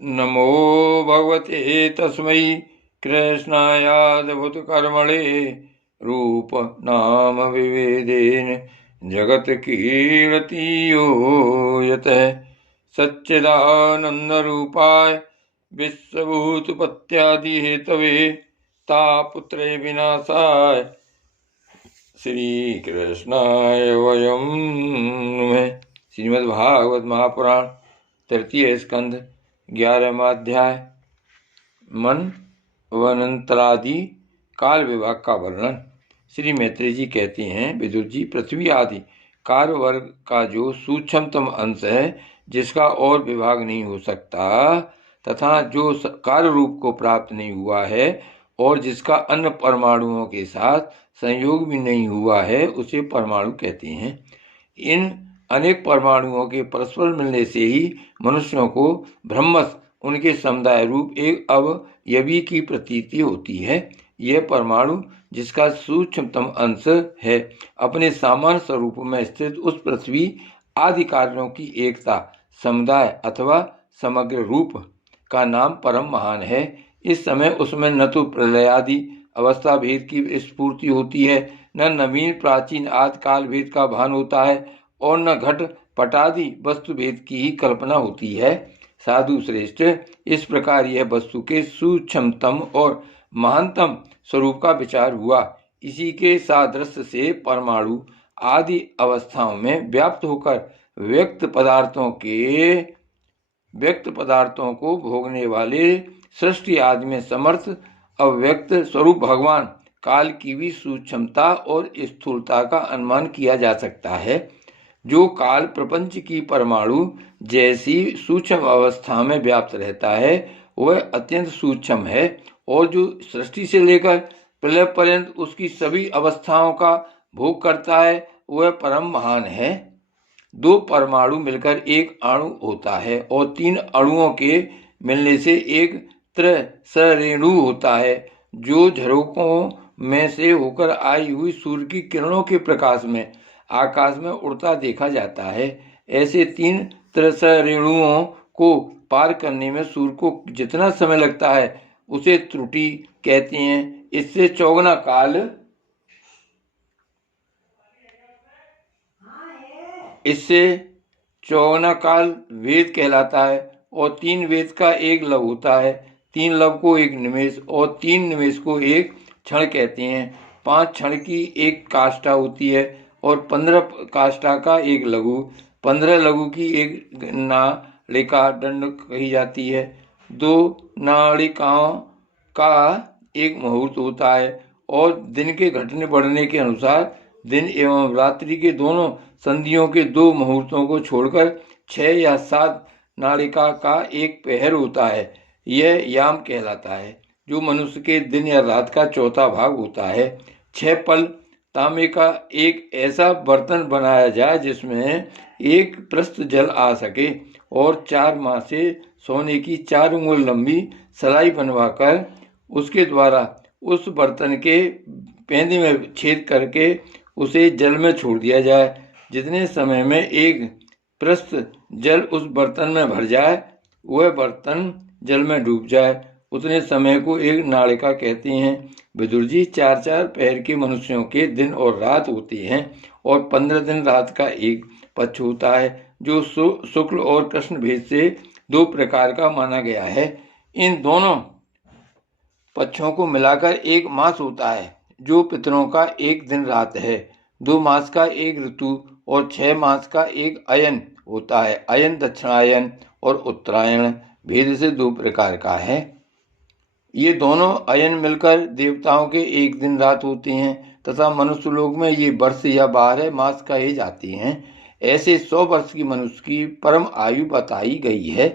नमो भगवते तस्मै कृष्णायाद्भुतकर्मणे रूप नाम विभेदेन जगत कीर्तियो यतः सच्चिदानन्दरूपाय विश्वभूतपत्यादिहेतवे तापत्रय विनाशाय श्रीकृष्णाय वयं नमः। श्रीमद्भागवत महापुराण तृतीय स्कंध 11वां अध्याय मन वनंतरादि काल विभाग का वर्णन। श्री मैत्रेय जी कहते हैं, विदुर जी, पृथ्वी आदि कार्य वर्ग का जो सूक्ष्मतम अंश है, जिसका और विभाग नहीं हो सकता, तथा जो कार्य रूप को प्राप्त नहीं हुआ है और जिसका अन्य परमाणुओं के साथ संयोग भी नहीं हुआ है, उसे परमाणु कहते हैं। इन अनेक परमाणुओं के परस्पर मिलने से ही मनुष्यों को ब्रह्मस, उनके समुदाय रूप एक अवयवी की प्रतीति होती है। यह परमाणु, जिसका सूक्ष्मतम अंश है, अपने सामान्य स्वरूप में स्थित उस पृथ्वी आदि कार्यों की एकता, समुदाय अथवा समग्र रूप का नाम परम महान है। इस समय उसमें न तो प्रलय आदि अवस्था भेद की स्फूर्ति होती है, न नवीन प्राचीन आदि काल भेद का भान होता है, और न घट पटादि वस्तु भेद की ही कल्पना होती है। साधु श्रेष्ठ, इस प्रकार यह वस्तु के सूक्ष्मतम और महानतम स्वरूप का विचार हुआ। इसी के सादृश्य से परमाणु आदि अवस्थाओं में व्याप्त होकर व्यक्त पदार्थों को भोगने वाले सृष्टि आदि में समर्थ अव्यक्त स्वरूप भगवान काल की भी सूक्ष्मता और स्थूलता का अनुमान किया जा सकता है। जो काल प्रपंच की परमाणु जैसी सूक्ष्म अवस्था में व्याप्त रहता है, वह अत्यंत सूक्ष्म है, और जो सृष्टि से लेकर प्रलय पर्यंत उसकी सभी अवस्थाओं का भोग करता है, वह परम महान है। दो परमाणु मिलकर एक अणु होता है, और तीन अणुओं के मिलने से एक त्रिसरेणु होता है, जो झरोकों में से होकर आई हुई सूर्य की किरणों के प्रकाश में आकाश में उड़ता देखा जाता है। ऐसे तीन त्रिसरेणुओं को पार करने में सूर्य को जितना समय लगता है, उसे त्रुटि कहते हैं। इससे चौगुना काल वेद कहलाता है, और तीन वेद का एक लव होता है। तीन लव को एक निमेष, और तीन निमेष को एक क्षण कहते हैं। 5 क्षण की एक काष्ठा होती है, और 15 काष्ठा का एक लघु, 15 लघु की एक नालिका दंड कही जाती है। 2 नालिकाओं का एक मुहूर्त होता है, और दिन के घटने बढ़ने के अनुसार दिन एवं रात्रि के दोनों संधियों के 2 मुहूर्तों को छोड़कर 6 या 7 नालिका का एक पहर होता है। यह याम कहलाता है, जो मनुष्य के दिन या रात का चौथा भाग होता है। 6 पल तांबे का एक ऐसा बर्तन बनाया जाए जिसमें एक प्रस्थ जल आ सके, और 4 माह से सोने की 4 उंगल लंबी सलाई बनवाकर उसके द्वारा उस बर्तन के पेंदे में छेद करके उसे जल में छोड़ दिया जाए। जितने समय में एक प्रस्थ जल उस बर्तन में भर जाए, वह बर्तन जल में डूब जाए, उतने समय को एक नालिका कहते हैं। विदुर जी, 4-4 पहर के मनुष्यों के दिन और रात होते हैं, और 15 दिन रात का एक पक्ष होता है, जो शुक्ल और कृष्ण भेद से 2 प्रकार का माना गया है। इन दोनों पक्षों को मिलाकर एक मास होता है, जो पितरों का एक दिन रात है। 2 मास का एक ऋतु और 6 मास का एक अयन होता है। अयन दक्षिणायन और उत्तरायण भेद से 2 प्रकार का है। ये दोनों अयन मिलकर देवताओं के एक दिन रात होते हैं, तथा मनुष्य लोक में ये वर्ष या 12 मास कहे जाते हैं। ऐसे 100 वर्ष की मनुष्य की परम आयु बताई गई है।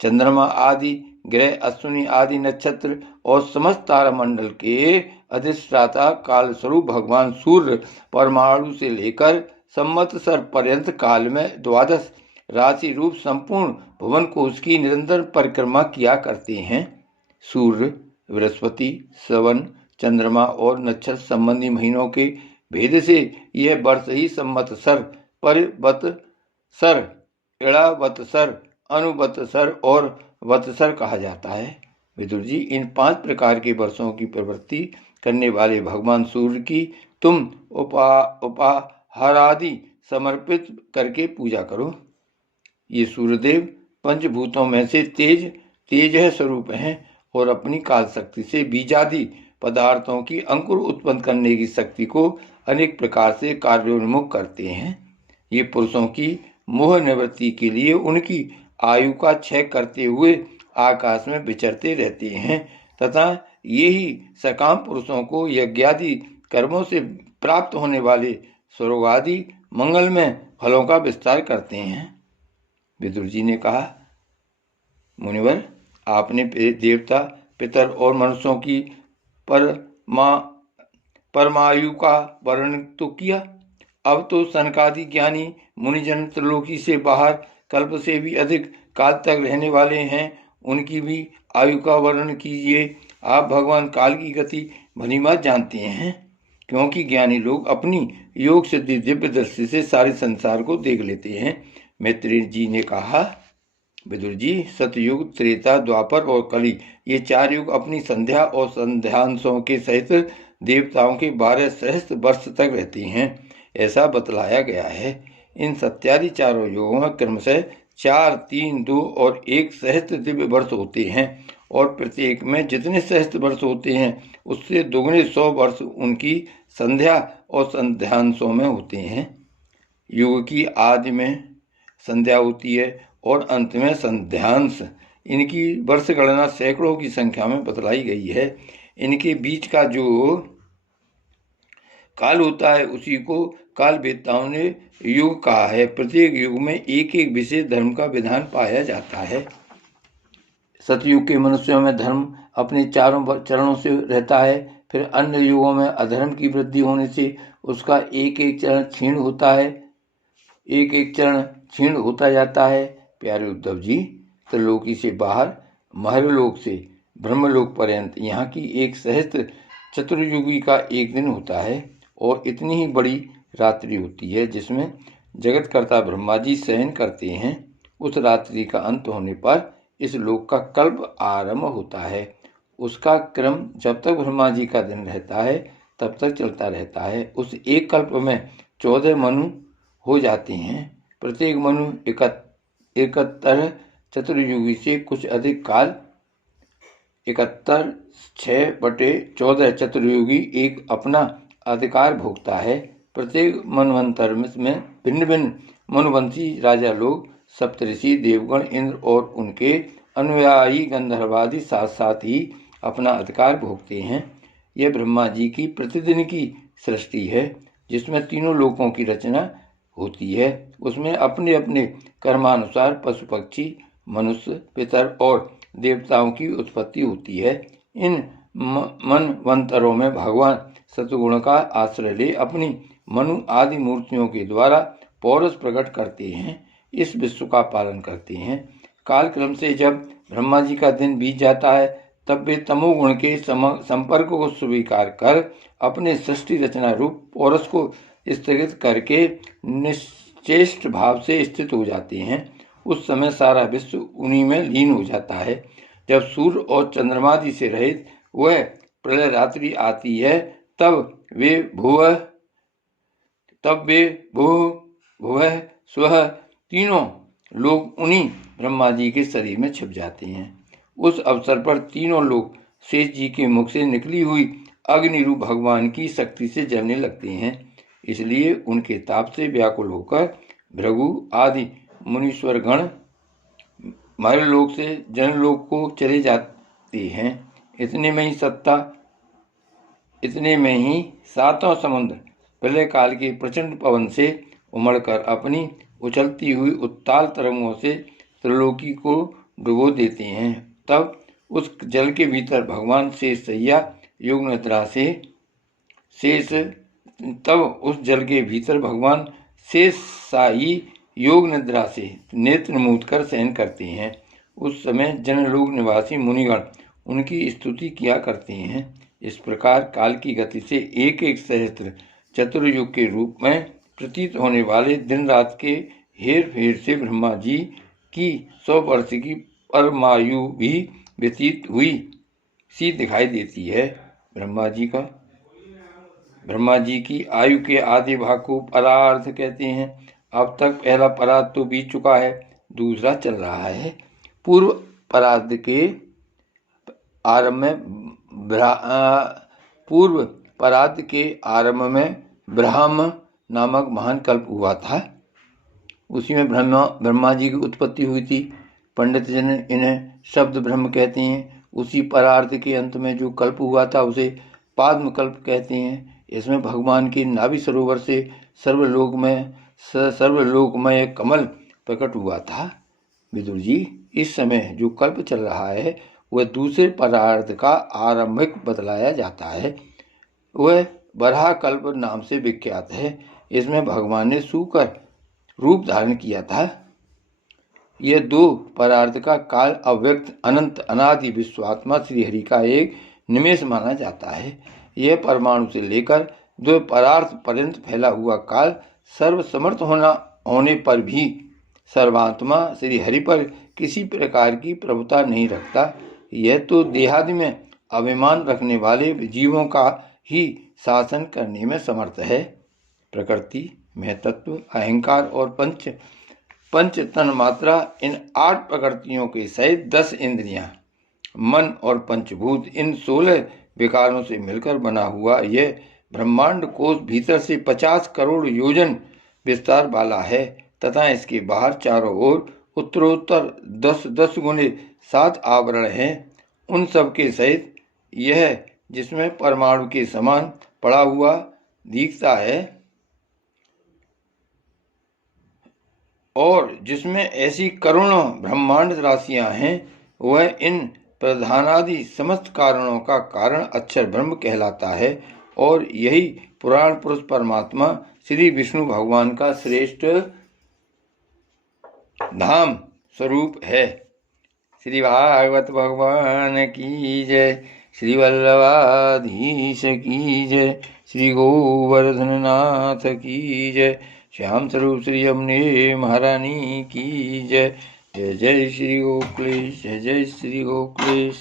चंद्रमा आदि ग्रह, अश्विनी आदि नक्षत्र और समस्त तारामंडल के अधिष्ठाता काल स्वरूप भगवान सूर्य परमाणु से लेकर संवत्सर पर्यंत काल में 12 राशि रूप संपूर्ण भुवन कोश की निरंतर परिक्रमा किया करते हैं। सूर्य, बृहस्पति, श्रवण, चंद्रमा और नक्षत्र संबंधी महीनों के भेद से यह वर्ष ही संवत्सर, परिवत्सर, इड़ावत्सर, अनुवत्सर और वत्सर कहा जाता है। विदुर जी, इन 5 प्रकार के वर्षों की प्रवृत्ति करने वाले भगवान सूर्य की तुम उपाहार आदि समर्पित करके पूजा करो। ये सूर्यदेव पंचभूतों में से तेज स्वरूप हैं और अपनी काल शक्ति से बीजादि पदार्थों की अंकुर उत्पन्न करने की शक्ति को अनेक प्रकार से कार्योन्मुख करते हैं। ये पुरुषों की मोह निवृत्ति के लिए उनकी आयु का क्षय करते हुए आकाश में विचरते रहते हैं तथा ये ही सकाम पुरुषों को यज्ञादि कर्मों से प्राप्त होने वाले स्वर्गादि मंगलमय फलों का विस्तार करते हैं। विदुर जी ने कहा, मुनिवर, आपने देवता, पितर और मनुष्यों की परमायु का वर्णन तो किया, अब तो सनकादि ज्ञानी मुनिजन त्रिलोकी से बाहर कल्प से भी अधिक काल तक रहने वाले हैं, उनकी भी आयु का वर्णन कीजिए। आप भगवान काल की गति भलीभांति जानते हैं, क्योंकि ज्ञानी लोग अपनी योग सिद्धि दिव्य दृष्टि से सारे संसार को देख लेते हैं। मैत्रेय जी ने कहा, विदुर जी, सतयुग, त्रेता, द्वापर और कली, ये 4 युग अपनी संध्या और संध्यांशों के सहित देवताओं के 12 सहस्त्र वर्ष तक रहते हैं, ऐसा बतलाया गया है। इन सत्यादि चारों युगों में क्रमशः 4, 3, 2 और 1 सहस्त्र दिव्य वर्ष होते हैं और प्रत्येक में जितने सहस्त्र वर्ष होते हैं उससे दुगने 100 वर्ष उनकी संध्या और संध्यांशों में होते हैं। युग की आदि में संध्या होती है और अंत में संध्यांश। इनकी वर्ष गणना सैकड़ों की संख्या में बतलाई गई है। इनके बीच का जो काल होता है उसी को काल वेत्ताओं ने युग कहा है। प्रत्येक युग में एक एक विशेष धर्म का विधान पाया जाता है। सतयुग के मनुष्यों में धर्म अपने चारों चरणों से रहता है, फिर अन्य युगों में अधर्म की वृद्धि होने से उसका एक एक चरण क्षीण होता है, एक एक चरण क्षीण होता जाता है। प्यारे उद्धव जी, त्रिलोकी से बाहर महर्लोक से ब्रह्मलोक पर्यंत यहाँ की 1 सहस्त्र चतुर्युगी का एक दिन होता है और इतनी ही बड़ी रात्रि होती है जिसमें जगतकर्ता ब्रह्मा जी शयन करते हैं। उस रात्रि का अंत होने पर इस लोक का कल्प आरंभ होता है। उसका क्रम जब तक ब्रह्मा जी का दिन रहता है तब तक चलता रहता है। उस एक कल्प में 14 मनु हो जाते हैं। प्रत्येक मनु 71 चतुर्युगी से कुछ अधिक काल 71 6/14 चतुर्युगी एक अपना अधिकार भोगता है। प्रत्येक मनवंतर में भिन्न भिन्न मनुवंशी राजा लोग, सप्तऋषि, देवगण, इंद्र और उनके अनुयायी गंधर्वादि साथ साथ ही अपना अधिकार भोगते हैं। यह ब्रह्मा जी की प्रतिदिन की सृष्टि है जिसमें तीनों लोकों की रचना होती है। उसमें अपने अपने कर्मानुसार पशु पक्षी, मनुष्य, पितर और देवताओं की उत्पत्ति होती है। इन मनवंतरों में भगवान सतगुण का आश्रय ले अपनी मनु आदि मूर्तियों के द्वारा पौरुष प्रकट करते हैं, इस विश्व का पालन करते हैं। कालक्रम से जब ब्रह्मा जी का दिन बीत जाता है तब वे तमोगुण के संपर्क को स्वीकार कर अपने सृष्टि रचना रूप पौरुष को स्थगित करके निश्चेष्ट भाव से स्थित हो जाते हैं। उस समय सारा विश्व उन्हीं में लीन हो जाता है। जब सूर्य और चंद्रमादि से रहित वह प्रलय रात्रि आती है तब वे भुवः स्वः तीनों लोग उन्हीं ब्रह्मा जी के शरीर में छिप जाते हैं। उस अवसर पर तीनों लोग शेष जी के मुख से निकली हुई अग्निरूप भगवान की शक्ति से जलने लगते हैं। इसलिए उनके ताप से व्याकुल होकर भृगु आदि मुनीश्वर गण महर्लोक से जनलोक को चले जाते हैं। इतने में ही 7वां समुद्र प्रलय काल के प्रचंड पवन से उमड़कर अपनी उछलती हुई उत्ताल तरंगों से त्रिलोकी को डुबो देते हैं। तब उस जल के भीतर भगवान शेषशय्या योग निद्रा से योग निद्रा से नेत्र मूंद कर शयन करते हैं। उस समय जनलोक निवासी मुनिगण उनकी स्तुति किया करते हैं। इस प्रकार काल की गति से एक एक सहस्त्र चतुर्युग के रूप में प्रतीत होने वाले दिन रात के हेर फेर से ब्रह्मा जी की 100 वर्ष की परमायु भी व्यतीत हुई सी दिखाई देती है। ब्रह्मा जी की आयु के आधे भाग को परार्ध कहते हैं। अब तक पहला परार्ध तो बीत चुका है, दूसरा चल रहा है। पूर्व परार्ध के आरंभ में ब्रह्म नामक महान कल्प हुआ था। उसी में ब्रह्मा जी की उत्पत्ति हुई थी। पंडित जन इन्हें शब्द ब्रह्म कहते हैं। उसी परार्ध के अंत में जो कल्प हुआ था उसे पाद्म कल्प कहते हैं। इसमें भगवान की नाभि सरोवर से सर्वलोकमय कमल प्रकट हुआ था। विदुर जी, इस समय जो कल्प चल रहा है वह दूसरे परार्ध का आरंभिक बतलाया जाता है। वह बराह कल्प नाम से विख्यात है। इसमें भगवान ने सूकर रूप धारण किया था। यह दो परार्ध का काल अव्यक्त अनंत अनादि विश्वात्मा श्रीहरि का एक निमेष माना जाता है। यह परमाणु से लेकर दो परार्थ पर्यंत फैला हुआ काल सर्वसमर्थ होने पर भी सर्वात्मा श्रीहरि पर किसी प्रकार की प्रभुता नहीं रखता। यह तो देहादि में अभिमान रखने वाले जीवों का ही शासन करने में समर्थ है। प्रकृति, महतत्व, अहंकार और पंच तन मात्रा, इन 8 प्रकृतियों के सहित 10 इंद्रियां, मन और पंचभूत, इन 16 विकारों से मिलकर बना हुआ यह ब्रह्मांड कोश भीतर से 50 करोड़ योजन विस्तार वाला है तथा इसके बाहर चारों ओर उत्तरोत्तर 10 गुने 7 आवरण हैं। उन सब के सहित यह जिसमें परमाणु के समान पड़ा हुआ दिखता है और जिसमें ऐसी करोड़ों ब्रह्मांड राशियां हैं, वह इन प्रधानादि समस्त कारणों का कारण अक्षर ब्रह्म कहलाता है। और यही पुराण पुरुष परमात्मा श्री विष्णु भगवान का श्रेष्ठ धाम स्वरूप है। श्री भागवत भगवान की जय। श्री वल्लभाधीश की जय। श्री गोवर्धन नाथ की जय। श्याम स्वरूप श्री अम्ने महारानी की जय। जय जय श्री गोकुलेश, जय जय श्री गोकुलेश।